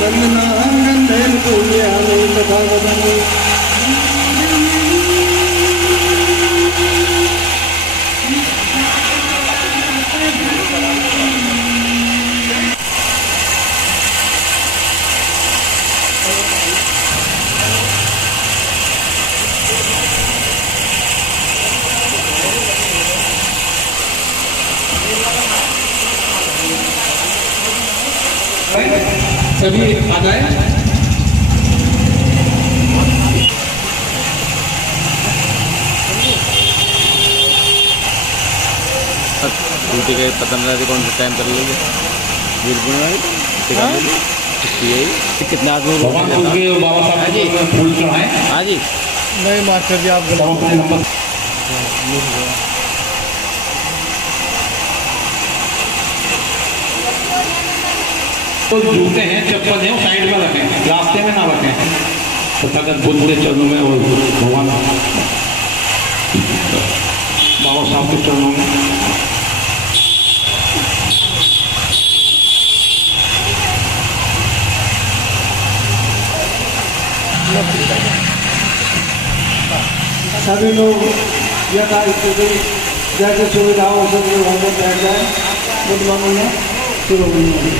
वंदनां गन्धेन पूजयामि तथा वदामि। सभी आ जाए। ड्यूटी का पता नहीं रहती कौन सा टाइम कर लीजिए बिल्कुल कितना आदमी बाबा साहब जी फूल चढ़ाए। हाँ जी नहीं मास्टर जी आप नंबर तो जूते हैं चप्पल हैं साइड में रखें, रास्ते में ना रखें। तथागत बुद्ध के चरणों में और भगवान बाबा साहब के चरणों में सभी लोग यथास्थिति जैसे सुविधा हो सके वहाँ पर बैठ जाए। बुद्ध भगवान शुरू होगी।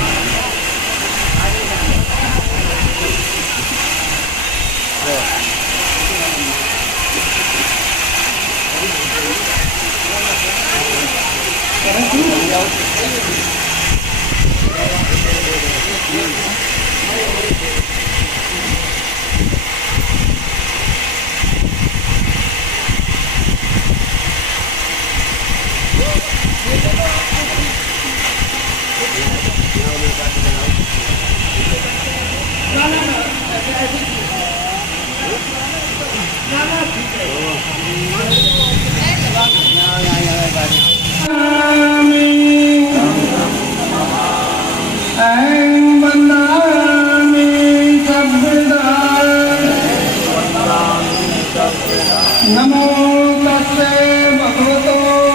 नमो तस्से भगवतो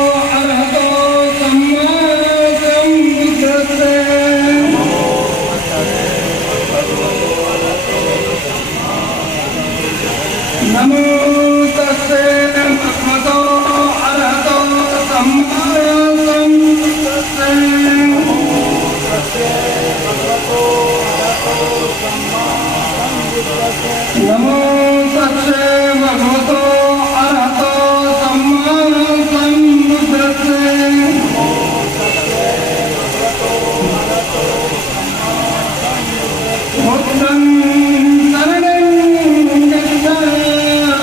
अरहतो सम्मा सम्बुद्धस्से। नमो तस्से भगवतो अरहतो सम्मा सम्बुद्धस्से। नमो तस्से भगवतो अरहतो सम्मा सम्बुद्धस्से। बुद्धं शरणं गच्छामि।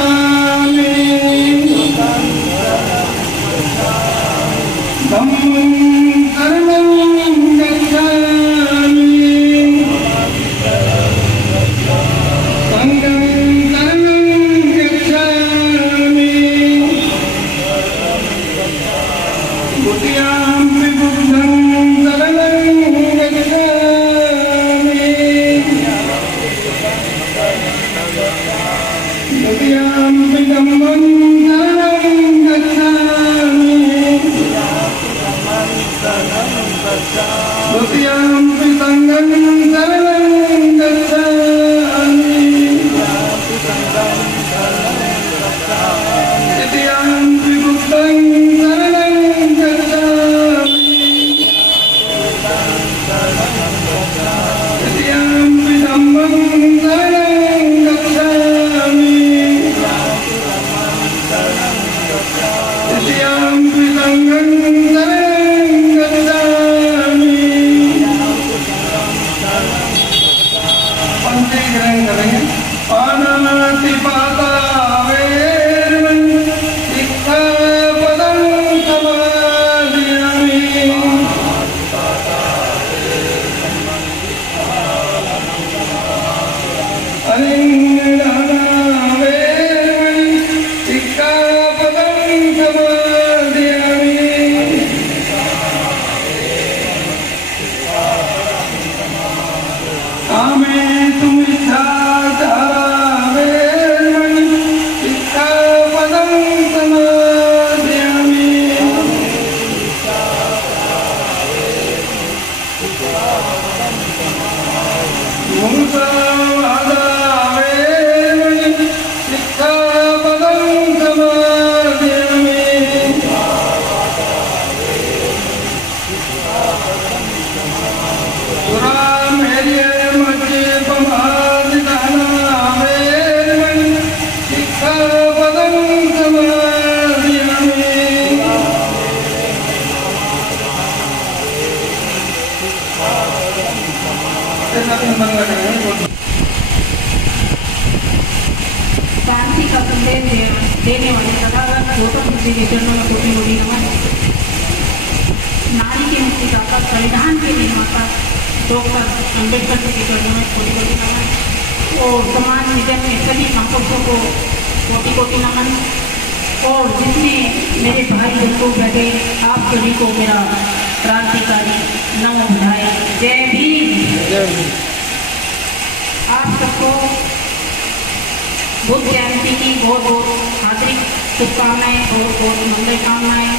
धम्मं शरणं गच्छामि। संघं शरणं गच्छामि। द्वितीयाम्पि बुद्धं शरणं गच्छामि। द्वितीयाम्पि धम्मं शरणं गच्छामि। द्वितीयाम्पि संघं शरणं गच्छामि। तृतीयाम्पि बुद्धं शरणं गच्छामि। तृतीयाम्पि धम्मं शरणं गच्छामि। तृतीयाम्पि संघं शरणं गच्छामि। पंक्ति ग्रहण करेंगे। पानातिपाता वेरमणि सिक्खापदं समादयामि। अलिङ्गना वेरमणि सिक्खापदं समादयामि। कामे तुमिच्छाचारा वेरमणि सिक्खापदं समादयामि। शांति का संदेश देने वाले तथागत गौतम बुद्ध के चरणों में कोटि कोटि नमन। नारी की मुक्ति का संविधान के निर्माता डॉक्टर अम्बेडकर जी के चरणों में कोटि कोटि नमन और समाज निगम में सभी महापुरुषों को कोटि कोटि नमन और जितने मेरे भाई बंधु बैठे आप सभी को मेरा क्रांतिकारी नमो बधाई। जय भीम। आप सबको बुद्ध जयंती की बहुत बहुत हार्दिक शुभकामनाएं, बहुत बहुत मंगल कामनाएं।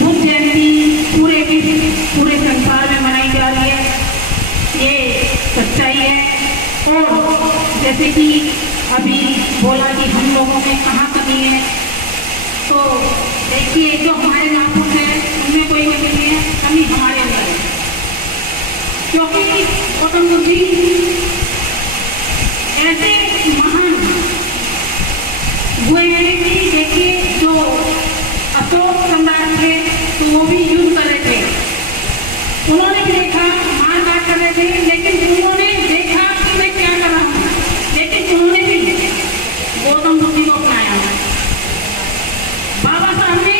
बुद्ध जयंती पूरे संसार में मनाई जा रही है, ये सच्चाई है। और जैसे कि अभी बोला कि हम लोगों में कहाँ कमी है, तो देखिए जो हमारे महापुरुष हैं उनमें कोई कमी नहीं है, कमी हमारे अंदर है। क्योंकि गौतम बुद्ध जी ऐसे महान हुए हैं कि देखिए जो अशोक सम्राट थे तो वो भी युद्ध कर रहे थे, उन्होंने भी देखा मारकाट कर रहे थे, लेकिन उन्होंने देखा कि मैं क्या कर रहा हूँ, लेकिन उन्होंने भी गौतम बुद्ध जी को अपनाया। बाबा साहब ने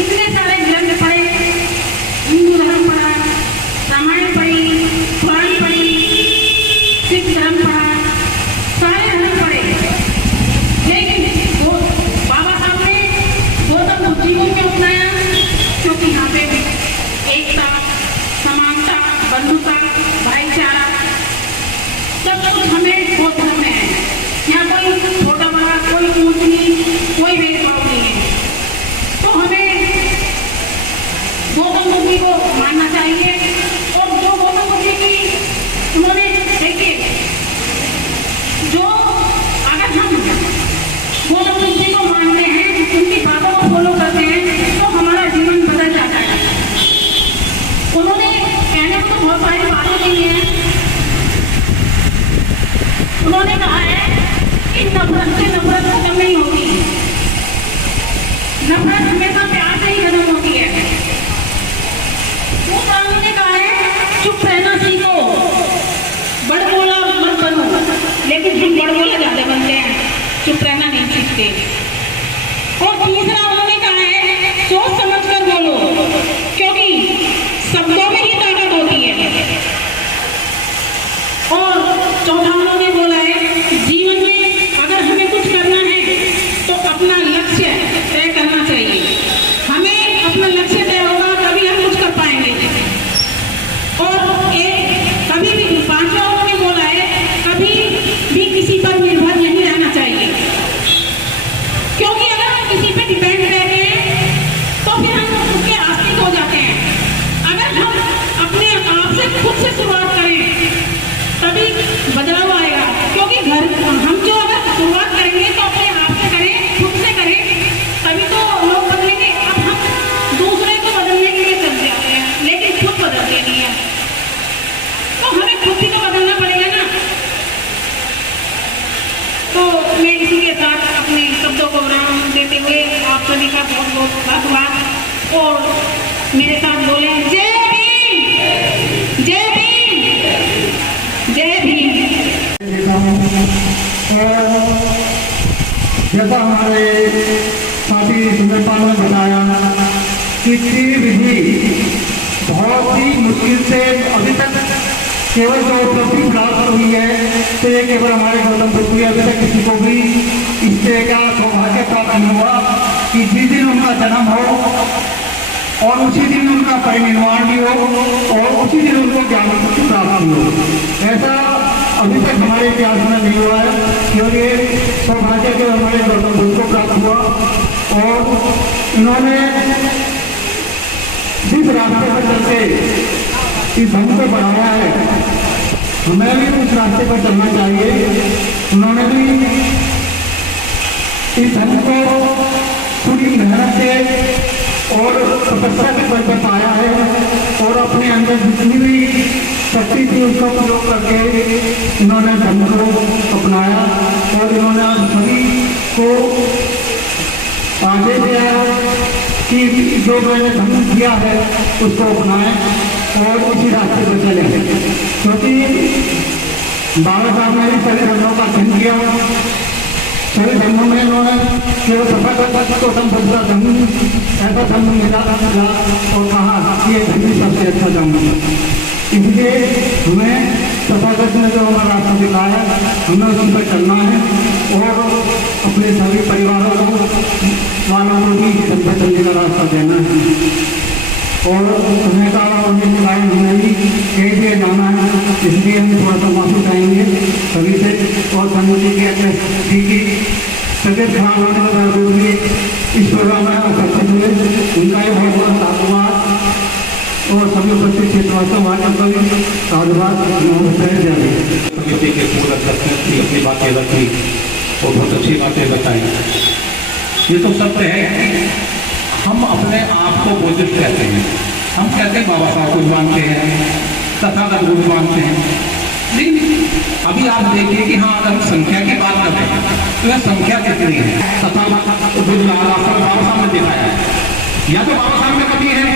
इतने सारे ग्रंथ पढ़े, हिंदू धर्म पढ़ा, रामायण पढ़ी, पुराण पढ़ी, सिख धर्म पढ़ा, सारे धर्म पढ़े, लेकिन वो बाबा साहब ने गौतम बुद्ध जी को क्यों अपनाया? क्योंकि यहाँ पे एकता, समानता, बंधुता, भाईचारा सब कुछ हमें बौद्ध धर्म में है। यहाँ कोई छोटा बड़ा, कोई ऊंच नीच, कोई भेदभाव नहीं है। तो हमें गौतम बुद्ध जी को मानना चाहिए। और जो गौतम बुद्ध जी की उन्होंने देखिए, जो अगर हम गौतम बुद्ध जी को मानते हैं, उनकी बातों को फॉलो करते हैं, तो हमारा जीवन बदल जाता है। उन्होंने कहने को तो बहुत सारी बातें कही हैं। उन्होंने कहा है कि नफरत से नफरत खत्म नहीं होती, नफरत हमेशा प्यार से ही खत्म होती है। वो उन्होंने कहा है चुप रहना सीखो, बड़बोला मत बनो, लेकिन हम बड़बोला ज्यादा बनते हैं, चुप रहना नहीं सीखते। और तीसरा उन्होंने कहा है सोच समझ कर बोलो, क्योंकि शब्दों में ही ताकत होती है। और चौथा उन्होंने बोला है जीवन में अगर हमें कुछ करना है तो अपना लक्ष्य तय करना चाहिए। हमें अपना लक्ष्य तय होगा तभी हम कुछ कर पाएंगे। और कभी भी पांचवा उन्होंने बोला है कभी भी किसी पर निर्भर नहीं रहना चाहिए, क्योंकि अगर हम किसी पे डिपेंड रहते हैं तो फिर हम उसके आश्रित हो जाते हैं। अगर हम अपने आप से खुद से शुरुआत करें तभी बदलाव आएगा, क्योंकि हम जो अगर शुरुआत करेंगे तो अपने आप से करें, खुद से करें, तभी तो लोग बदलेंगे। अब हम दूसरे को बदलने के लिए चल जाते हैं, लेकिन खुद बदलते नहीं है, तो हमें खुद ही तो बदलना पड़ेगा ना। तो मैं इसी के साथ अपने शब्दों को विराम देते हुए आप सभी का बहुत बहुत धन्यवाद। और मेरे साथ बोले जय भीम, जय भीम, जय भीम। जैसा हमारे साथी सुंदरपाल ने बताया कि विधि बहुत ही मुश्किल से अभी तक केवल जो उपलब्धि प्राप्त हुई है, तो ये केवल हमारे गौतम बुद्ध की अभी तक किसी को भी इस तरह का सौभाग्य प्राप्त नहीं हुआ कि जिस दिन उनका जन्म हो और उसी दिन उनका परिनिर्वाण भी हो और उसी दिन उनको ज्ञान प्राप्त हो। ऐसा अभी तक हमारे इतिहास में नहीं हुआ है, क्योंकि ये सौभाग्य जो हमारे गौतम बुद्ध को प्राप्त हुआ। और इन्होंने जिस रास्ते पर चलते इस धर्म को बढ़ाया है, हमें भी उस रास्ते पर चलना चाहिए। उन्होंने भी इस धर्म को पूरी मेहनत से और तपस्या के बल पर पाया है, और अपने अंदर जितनी भी शक्ति थी उसका प्रयोग करके इन्होंने धर्म को अपनाया। और इन्होंने सभी को आगे दिया कि जो मैंने धर्म दिया है उसको अपनाएं और उसी रास्ते पर चले, क्योंकि बाबा साहब ने भी सभी धर्मों का अध्ययन किया। सभी धर्मों में इन्होंने केवल तथागत को संबद्ध धर्म ऐसा धर्म मिला और कहा कि ये धर्म सबसे अच्छा धर्म है। इसलिए हमें तथागत ने जो हमारा रास्ता दिखाया हमें उसी पर चलना है और अपने सभी परिवारों को वालों को भी धर्म पर चलने का रास्ता देना है। और उन्हें कहा उन्हें बुलाए हमें भी कह दिया जाना है, इसलिए हम थोड़ा सा माफी चाहेंगे सभी से। और समिति की तबियत खराब होने के बावजूद भी इस प्रोग्राम में उपस्थित हुए उनका भी बहुत बहुत साधुवाद और सभी उपस्थित क्षेत्रवासियों वालों का भी साधुवाद समिति के पूरा सदस्य अपनी बातें रखी और बहुत अच्छी बातें बताई। ये तो सत्य है कि हम अपने आप को बुद्धिस्ट कहते हैं, हम कहते हैं बाबा साहब को मानते हैं, तथागत को मानते हैं। लेकिन अभी आप देखिए कि हाँ अगर संख्या की बात करें तो यह संख्या कितनी है। तथागत बुद्ध बाबा साहब ने दिखाया है, या तो बाबा साहब में कभी है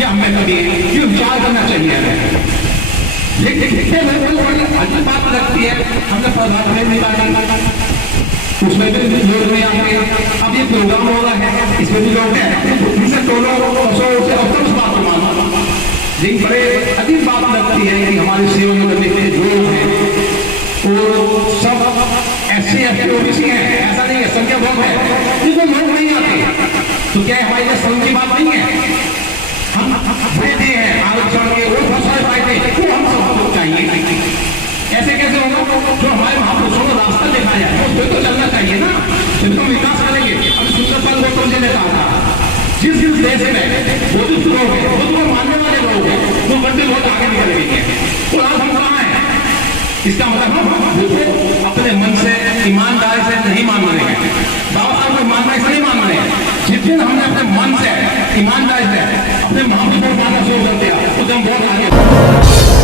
या हमें कभी है, ये विचार करना चाहिए हमें। लेकिन कितने लोगों को अच्छी बात लगती है, हमने प्रधान में निकाली उसमें भी लोग नहीं आते। अब ये प्रोग्राम हो रहा है इसमें भी लोग हैं जिसे टोलो से अवसर बात मानो। लेकिन बड़े अधिक बात लगती है कि हमारे सेवा में करने के लोग हैं वो सब ऐसे ओबीसी हैं, ऐसा नहीं है, संख्या बहुत है जिसमें लोग नहीं आते। तो क्या हमारे लिए संघ की बात नहीं है? हम फायदे हैं आरक्षण के, वो बहुत सारे फायदे वो हम सबको चाहिए। ऐसे कैसे होगा? जो हमारे महापुरुषों को रास्ता दिखाया है उस पर तो चलना चाहिए ना, फिर तो विकास करेंगे। अब सुंदरपाल गौतम जी ने कहा था जिस देश में वो जो लोग हैं वो मानने वाले लोग हैं वो बंदे बहुत आगे निकल गए हैं। तो आज हम कहाँ हैं? इसका मतलब हम अपने मन से ईमानदारी से नहीं मान रहे हैं। बाबा साहब को ईमानदारी से नहीं मान रहे हैं। जिस दिन हमने अपने मन से ईमानदारी से अपने महापुरुषों को मानना शुरू कर दिया तो हम बहुत आगे